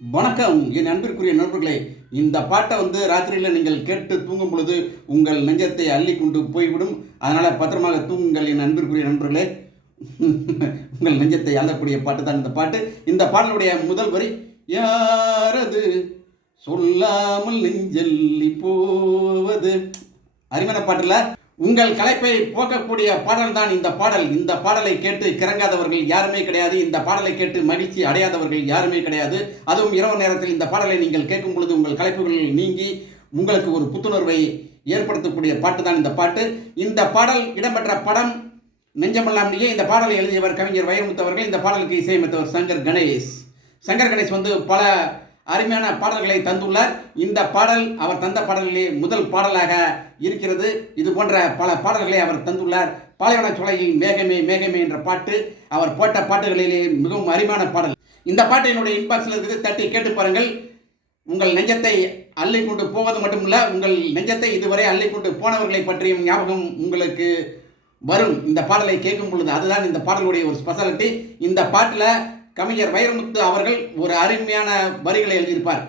வணக்கம் என் அன்பிற்குரிய நண்பர்களே. இந்த பாட்டை ராத்திரியில் நீங்கள் கேட்டு தூங்கும் பொழுது உங்கள் நெஞ்சத்தை அள்ளி கொண்டு போய்விடும். அதனால் பத்திரமாக தூங்குங்கள் என் அன்பிற்குரிய நண்பர்களே. உங்கள் நெஞ்சத்தை அள்ளக்கூடிய பாட்டு தான் இந்த பாட்டு. இந்த பாடலுடைய முதல் வரி, யாரது சொல்லாமல் நெஞ்சல்லி போவது. அருமையான பாட்டில் உங்கள் களைப்பை போக்கக்கூடிய பாடல் தான் இந்த பாடல். இந்த பாடலை கேட்டு கிறங்காதவர்கள் யாருமே கிடையாது. இந்த பாடலை கேட்டு மகிழ்ச்சி அடையாதவர்கள் யாருமே கிடையாது. அதுவும் இரவு நேரத்தில் இந்த பாடலை நீங்கள் கேட்கும் பொழுது உங்கள் களைப்புகள் நீங்கி உங்களுக்கு ஒரு புத்துணர்வை ஏற்படுத்தக்கூடிய பாட்டு தான் இந்த பாட்டு. இந்த பாடல் இடம்பெற்ற படம் நெஞ்சமெல்லாம் நீயே. இந்த பாடலை எழுதியவர் கவிஞர் வைரமுத்து அவர்கள். இந்த பாடலுக்கு இசையமைத்தவர் சங்கர் கணேஷ். சங்கர் கணேஷ் பல அருமையான பாடல்களை தந்துள்ளார். இந்த பாடல் அவர் தந்த பாடல்களே முதல் பாடலாக இருக்கிறது. இது போன்ற பல பாடல்களை அவர் தந்துள்ளார். பாலைவன சோலையில் மேகமே மேகமே என்ற பாட்டு அவர் போட்ட பாட்டுகளிலே மிகவும் அருமையான பாடல். இந்த பாட்டு என்னுடைய இன்பாக்ஸில் இருக்குது, தட்டி கேட்டு பாருங்கள். உங்கள் நெஞ்சத்தை அள்ளி கொண்டு போவது மட்டுமல்ல, உங்கள் நெஞ்சத்தை இதுவரை அள்ளி கொண்டு போனவர்களை பற்றியும் ஞாபகம் உங்களுக்கு வரும் இந்த பாடலை கேட்கும் பொழுது. அதுதான் இந்த பாடலுடைய ஒரு ஸ்பெஷாலிட்டி. இந்த பாட்டில் கவிஞர் வைரமுத்து அவர்கள் ஒரு அருமையான வரிகளை எழுதியிருப்பார்.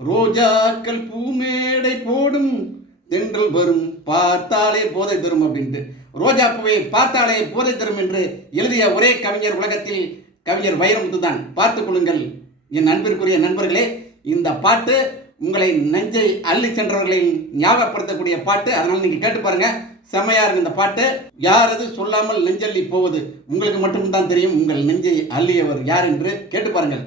ரோஜாக்கள் பூமேடை போடும் தென்றல் வரும் பார்த்தாலே போதை தரும் அப்படின்ட்டு. ரோஜா பூவை பார்த்தாலே போதை தரும் என்று எழுதிய ஒரே கவிஞர் உலகத்தில் கவிஞர் வைரமுத்து தான். பார்த்துக் கொள்ளுங்கள் என் அன்பிற்குரிய நண்பர்களே. இந்த பாட்டு உங்களை நெஞ்சை அள்ளி சென்றவர்களை ஞாபகப்படுத்தக்கூடிய பாட்டு. அதனால நீங்க கேட்டு பாருங்க, செம்மையா இருக்கு இந்த பாட்டு. யாரது சொல்லாமல் நெஞ்சள்ளி போவது. உங்களுக்கு மட்டும்தான் தெரியும் உங்கள் நெஞ்சை அள்ளியவர் யார் என்று. கேட்டு பாருங்கள்.